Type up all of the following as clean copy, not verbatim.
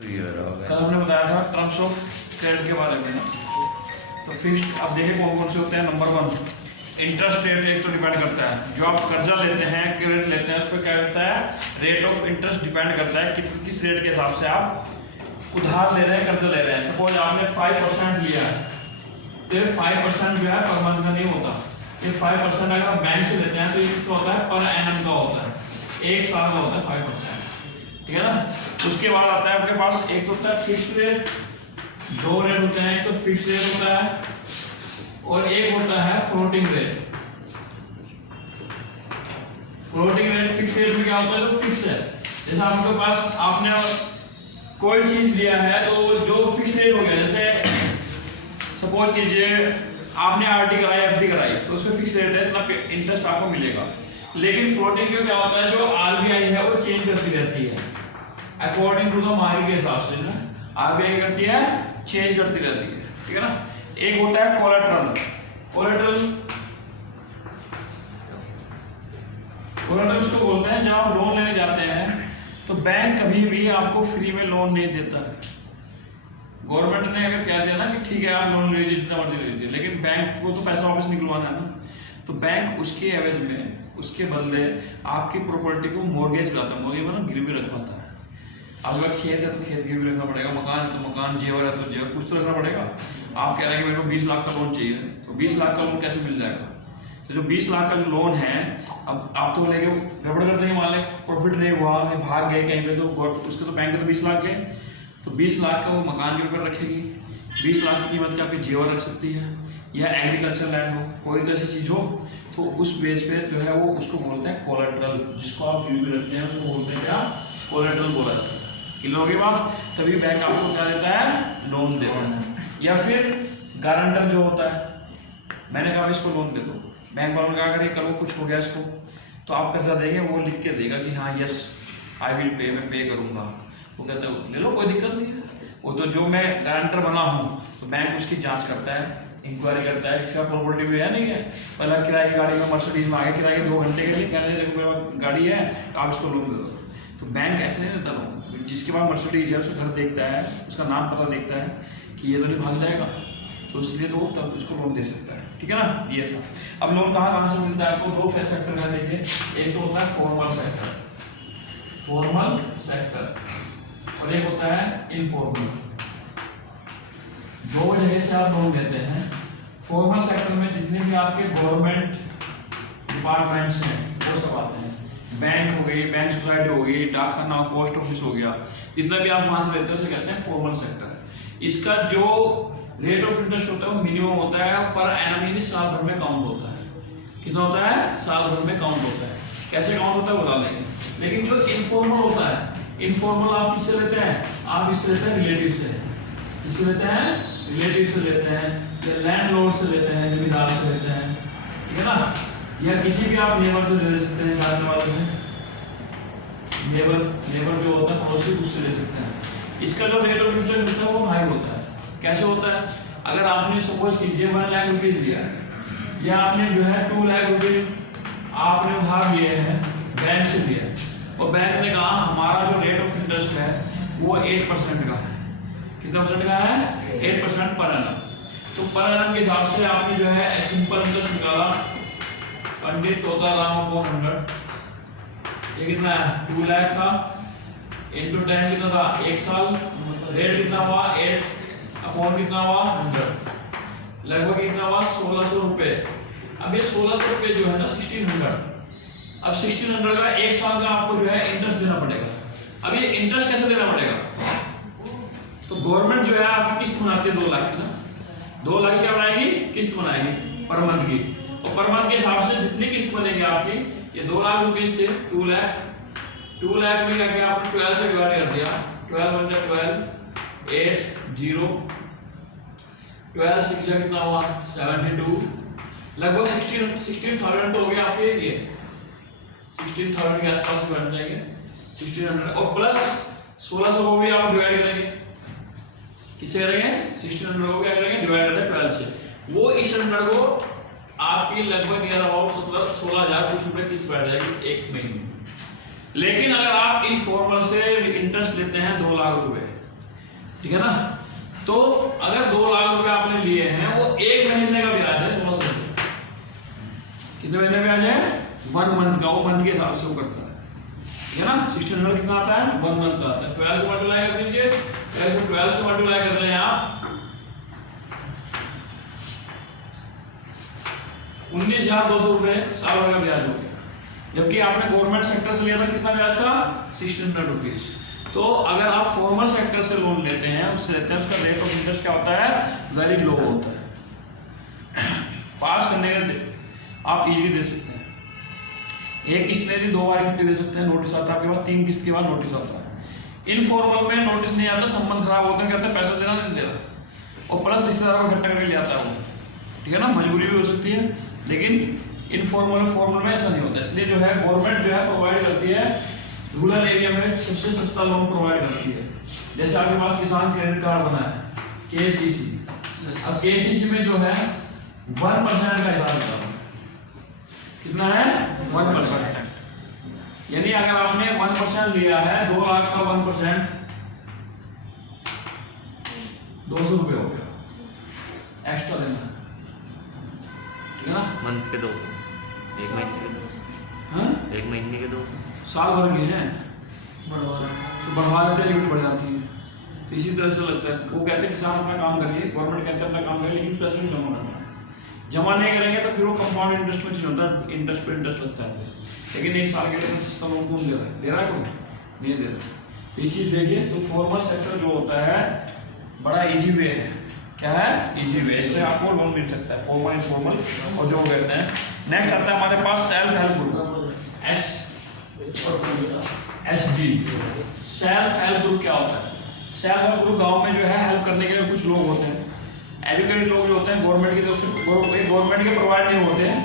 कल हमने बताया था टर्म्स ऑफ क्रेडिट के बारे में। तो फिक्स्ड अब देखिए कौन कौन से होते हैं। नंबर 1 इंटरेस्ट रेट एक तो डिपेंड करता है, जो आप कर्जा लेते हैं क्रेडिट लेते हैं उस पर क्या करता है, रेट ऑफ इंटरेस्ट डिपेंड करता है कि किस रेट के हिसाब से आप उधार ले रहे हैं, कर्जा ले रहे हैं। सपोज आपने 5% लिया है तो 5% जो है पर मंथ का नहीं होता, ये 5% अगर आप बैंक से लेते हैं तो ये किसका होता है, पर एनम का होता है, एक साल का होता है 5%, ठीक है ना। उसके बाद आता है आपके पास एक तो होता है फिक्स्ड रेट, दो रेट होते हैं, एक तो फिक्स्ड रेट होता है और एक होता है floating rate. Floating rate fix rate में क्या होता है, जो फिक्स है। जैसे आपके पास आपने कोई चीज लिया है तो जो फिक्स रेट हो गया, जैसे सपोज कीजिए आपने आरडी कराई एफडी कराई तो उसमें फिक्स रेट है, इतना इंटरेस्ट आपको मिलेगा। लेकिन फ्लोटिंग में क्या होता है, जो आरबीआई है वो चेंज करती रहती है अकॉर्डिंग टू द मार्केट के हिसाब से ना, आरबीआई करती है चेंज करती रहती है, ठीक है ना। एक होता है कोलेटरल। कोलेटरल उसको बोलते हैं जब आप लोन लेने जाते हैं तो बैंक कभी भी आपको फ्री में लोन नहीं देता है। गवर्नमेंट ने अगर कह दिया ना कि ठीक है आप लोन ले लीजिए जितना मर्जी ले लीजिए, लेकिन बैंक को तो पैसा वापस निकलवाना है ना, तो बैंक उसके एवज में उसके बदले आपकी प्रॉपर्टी को मॉर्गेज कराता है, मॉर्गेज मतलब गिरवी रखवाता है। अब अगर खेत है तो खेत गिरवी रखना पड़ेगा, मकान है तो मकान, जेवर है तो जेवर, कुछ तो रखना पड़ेगा। आप कह रहे हैं कि मेरे को 20 लाख का लोन चाहिए, तो 20 लाख का लोन कैसे मिल जाएगा। तो जो 20 लाख का लोन है, अब आप तो लेके गड़बड़ कर देंगे, मान लें प्रॉफिट नहीं हुआ, भाग गए कहीं पे, तो उसके तो बैंक के तो 20 लाख गए, तो 20 लाख का वो मकान के ऊपर रखेगी। 20 लाख की कीमत का आपकी जेवर रख सकती है, या एग्रीकल्चर लैंड हो, कोई तो ऐसी चीज़ हो, तो उस बेस पे जो है वो उसको बोलते हैं कोलेटरल, जिसको आप गिरवी रखते हैं उसको बोलते हैं क्या, कोलेटरल बोला जाता है। कि लोगे बात तभी बैंक आपको क्या देता है, लोन देता है। या फिर गारंटर जो होता है, मैंने कहा इसको लोन दे दो, बैंक वालों ने कहा अगर ये कल कुछ हो गया इसको तो आप कर्जा देंगे, वो लिख के देगा कि हाँ यस आई विल पे, मैं पे करूँगा। वो कहता है ले लो कोई दिक्कत नहीं है। वो तो जो मैं गारंटर बना हूँ तो बैंक उसकी जांच करता है, इंक्वायरी करता है, इसका प्रॉपर्टी भी है नहीं है। पहला किराए की गाड़ी में मर्सिडीज में आगे किराए 2 घंटे के लिए कहने देखो मेरे पास गाड़ी है आप इसको लोन दे दो। तो बैंक ऐसे नहीं देता लोन, जिसके पास मर्सिडीज है उसका घर देखता है, उसका नाम पता देखता है कि ये तो नहीं भाग जाएगा, तो इसलिए तो तब उसको लोन दे सकता है, ठीक है ना। ये था। अब लोन कहाँ से मिलता है आपको, 2 सेक्टर में देखिए, एक तो होता है फॉर्मल सेक्टर और एक होता है इनफॉर्मल। 2 जगह से आप लोन लेते हैं। फॉर्मल सेक्टर में जितने भी आपके गवर्नमेंट डिपार्टमेंट्स हैं वो सब आते हैं, बैंक हो गई, बैंक सोसाइटी हो गई, डाकखाना, पोस्ट ऑफिस हो गया, जितना भी आप वहां से लेते हैं उसे कहते हैं फॉर्मल सेक्टर। इसका जो रेट ऑफ इंटरेस्ट होता है वो मिनिमम होता है पर एनम, यानी साल भर में काउंट होता है। कितना होता है, साल भर में काउंट होता है। कैसे काउंट होता है बता देंगे। लेकिन जो इनफॉर्मल होता है, इनफॉर्मल आप किससे लेते हैं, आप इससे लेते हैं रिलेटिव से, किससे लेते हैं, रिलेटिव से लेते हैं, या लैंडलॉर्ड से लेते हैं, जमींदार से लेते हैं, ठीक है ना। या किसी भी आप नेबर से ले सकते हैं, जानने वालों से, नेबर जो होता है पड़ोसी, उससे ले सकते हैं। इसका जो रेट ऑफ इंटरेस्ट होता है वो हाई होता है। कैसे होता है, अगर आपने सपोज कीजिए 1 लाख रुपीज लिया है, या आपने जो है 2 लाख रुपये आपने उधार लिए हैं, बैंक से लिया है, और बैंक ने कहा हमारा जो रेट ऑफ इंटरेस्ट है वो 8% का है। कितना परसेंट का है, 8% पर एनम। तो पर एनम के हिसाब से आपने जो है सिंपल इंटरेस्ट निकाला, पंडित तोता राम को 100, ये कितना है, 2 लाख था, इंटू 10 कितना था, 1 साल, रेट कितना हुआ 8 अपॉन कितना हुआ 100, लगभग कितना हुआ 1600 रुपये। अब ये 1600 रुपये जो है ना 1600, अब 1600 का 1 साल का आपको जो है इंटरेस्ट देना पड़ेगा। अब ये इंटरेस्ट कैसे देना पड़ेगा, तो गवर्नमेंट जो है आपकी किस्त बनाती है 2 लाख की ना, 2 लाख की क्या बनाएगी, किस्त बनाएगी पर मंथ की, और पर मंथ के हिसाब से जितनी किस्त बनेगी आपकी, ये 2 लाख रुपीज थे, 2 लाख में क्या किया आपने 12 से डिवाइड कर दिया, 12 × 12 8 0, 12 6 कितना हुआ 72, लगभग 16,000 तो हो गया आपके लिए, 16,000 के आसपास बन जाएंगे 1600, और प्लस 1600 को भी आप डिवाइड करेंगे, किससे करेंगे, 1600 को क्या करेंगे, डिवाइड करते हैं 12 से। वो इस 100 को आपकी लगभग नियर अबाउट 16,000 कुछ रुपए किस्त बैठ जाएगी एक महीने में। लेकिन अगर आप इनफॉर्मल से इंटरेस्ट लेते हैं 2 लाख रुपए, ठीक है ना। तो अगर 2 लाख रुपए आपने लिए हैं, वो 1 महीने का ब्याज है 1600 रुपये। कितने महीने का ब्याज है? 1 मंथ का, वो मंथ के हिसाब से वो करता है, ठीक है ना। 1600 कितना आता है? 1 मंथ का आता है। 12 से मल्टीप्लाई कर दीजिए, 12 से मल्टीप्लाई कर लें आप, 19,200 रुपये साल भर का ब्याज हो गया। जबकि आपने गवर्नमेंट सेक्टर से लिया था, कितना ब्याज था? 1600 रुपीज। तो अगर आप फॉर्मल सेक्टर से लोन लेते हैं, उससे लेते हैं, उसका रेट ऑफ इंटरेस्ट क्या होता है? वेरी लो होता है। पास करने का आप इजीली दे सकते हैं। एक किस्त में भी 2 बार इकट्ठी दे सकते हैं, नोटिस आता है आपके पास, 3 किस्त के बाद नोटिस आता है। इनफॉर्मल में नोटिस नहीं आता, संबंध खराब होते हैं, कहते हैं पैसा देना नहीं देना, और प्लस रिश्तेदारों को इकट्ठा करके ले आता है वो, ठीक है ना। मजबूरी भी हो सकती है, लेकिन इनफॉर्मल और फॉर्मल में ऐसा नहीं होता। इसलिए जो है गवर्नमेंट जो है प्रोवाइड करती है, रूरल एरिया में सबसे सस्ता लोन प्रोवाइड करती है। जैसे आपके पास किसान क्रेडिट कार्ड बना है, KCC। अब KCC में जो है 1% का हिसाब होता है। कितना है? 1%। यानी अगर आपने 1% लिया है, 2 लाख का 1% 200 रुपये हो गया, एक्स्ट्रा देना, ठीक है ना। मंथ के 200, 1 महीने के 200, हाँ 1 महीने के 200, साल भर के हैं, तो बढ़वा देते हैं, लिमिट बढ़ जाती है। तो इसी तरह से लगता है, वो कहते हैं किसान अपना काम करिए, गवर्नमेंट कहते हैं अपना काम करिए, लेकिन पैसे नहीं जमा करना। जमा नहीं करेंगे तो फिर वो कंपाउंड इंटरेस्ट में चेंज होता है, इंटरेस्ट पे इंटरेस्ट लगता है। लेकिन 1 साल के लिए सस्ता लोन कौन दे रहा है? दे रहा है कोई? नहीं दे रहा। तो ये चीज़ देखिए। तो फॉर्मल सेक्टर जो होता है बड़ा इजी वे है। क्या है? Easy way. इसमें आपको लोन मिल सकता है, फॉर्मल इनफॉर्मल और जो कहते हैं। नेक्स्ट आता है हमारे पास self help group, SG। Self help group क्या होता है? सेल्फ हेल्प ग्रुप गाँव में जो है हेल्प करने के लिए कुछ लोग होते हैं, एजुकेटेड लोग जो होते हैं, गवर्नमेंट की तरफ से, गवर्नमेंट के प्रोवाइड नहीं होते हैं,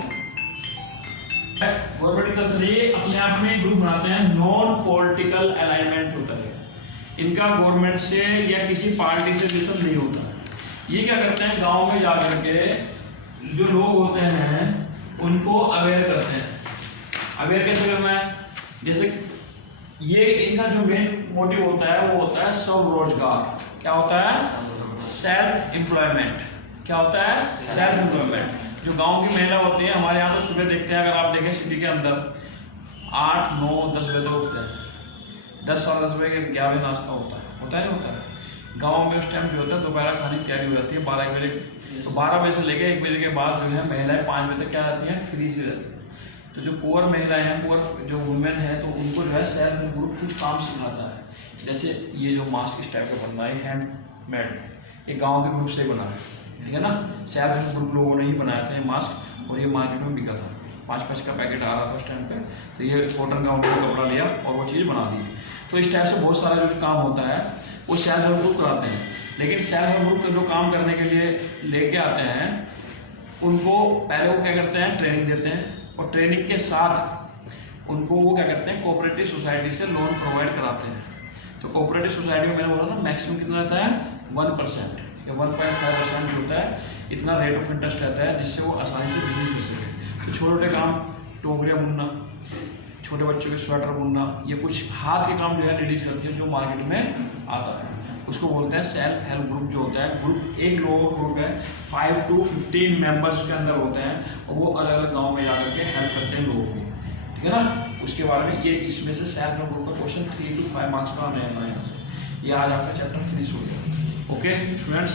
गवर्नमेंट की तरफ से ये अपने आप में ग्रुप बनाते हैं। नॉन पॉलिटिकल अलाइनमेंट होता है इनका, गवर्नमेंट से या किसी पार्टी से रिलेशन नहीं होता। ये क्या करते हैं? गांव में जाकर के जो लोग होते हैं उनको अवेयर करते हैं। अवेयर कैसे करना है? जैसे ये इनका जो मेन मोटिव होता है वो होता है स्वरोजगार। क्या होता है? Self employment. क्या होता है? Self employment. जो गांव की महिला होती है, हमारे यहाँ तो सुबह देखते हैं, अगर आप देखें सिटी के अंदर 8, 9, 10 बजे तक उठते हैं, 10 साढ़े 10 बजे 11 बजे नाश्ता होता है नहीं होता है। गांव में उस टाइम जो होता है दोपहर खाने की तैयारी हो जाती है 12 बजे। तो 12 बजे से लेकर 1 बजे के बाद जो है महिलाएं 5 बजे तक क्या रहती हैं? फ्री से रहती हैं। तो जो पुअर महिलाएं हैं, पुअर जो वुमेन है, तो उनको जो है सेल्फ हेल्प ग्रुप कुछ काम सिखाता है। जैसे ये जो मास्क इस टाइप का बनना है, हैंडमेड, ये गांव के ग्रुप से बना है, ठीक है ना। सेल्फ हेल्प ग्रुप लोगों ने ही बनाया था ये मास्क, और ये मार्केट में बिका था, 5-5 का पैकेट आ रहा था उस टाइम पे। तो ये कॉटन का उन्होंने कपड़ा लिया और वो चीज़ बना दी। तो इस टाइप से बहुत सारा जो काम होता है वो सेल्फ हेल्प ग्रुप कराते हैं। लेकिन सेल्फ हेल्प ग्रुप जो काम करने के लिए लेके आते हैं, उनको पहले वो क्या करते हैं? ट्रेनिंग देते हैं, और ट्रेनिंग के साथ उनको वो क्या करते हैं? कोऑपरेटिव सोसाइटी से लोन प्रोवाइड कराते हैं। तो कोऑपरेटिव सोसाइटी में मैंने बोला ना मैक्सिमम कितना रहता है? 1% या 1.5% जो होता है, इतना रेट ऑफ इंटरेस्ट रहता है, जिससे वो आसानी से बिजनेस कर सके। तो छोटे छोटे काम, टोकरियाँ बुनना, छोटे बच्चों के स्वेटर बुनना, ये कुछ हाथ के काम जो है लेडीज करती है, जो मार्केट में आता है, उसको बोलते हैं सेल्फ हेल्प ग्रुप। जो होता है ग्रुप, एक लोगों का ग्रुप है, 5 to 15 मेंबर्स के अंदर होते हैं, और वो अलग अलग गाँव में जाकर के हेल्प करते हैं लोगों को, ठीक है ना। उसके बारे में ये, इसमें से सेल्फ हेल्प ग्रुप का क्वेश्चन 3 to 5 मार्क्स का आने वाला है यहाँ से। ये आज आपका चैप्टर फिनिश हो गया। Okay students.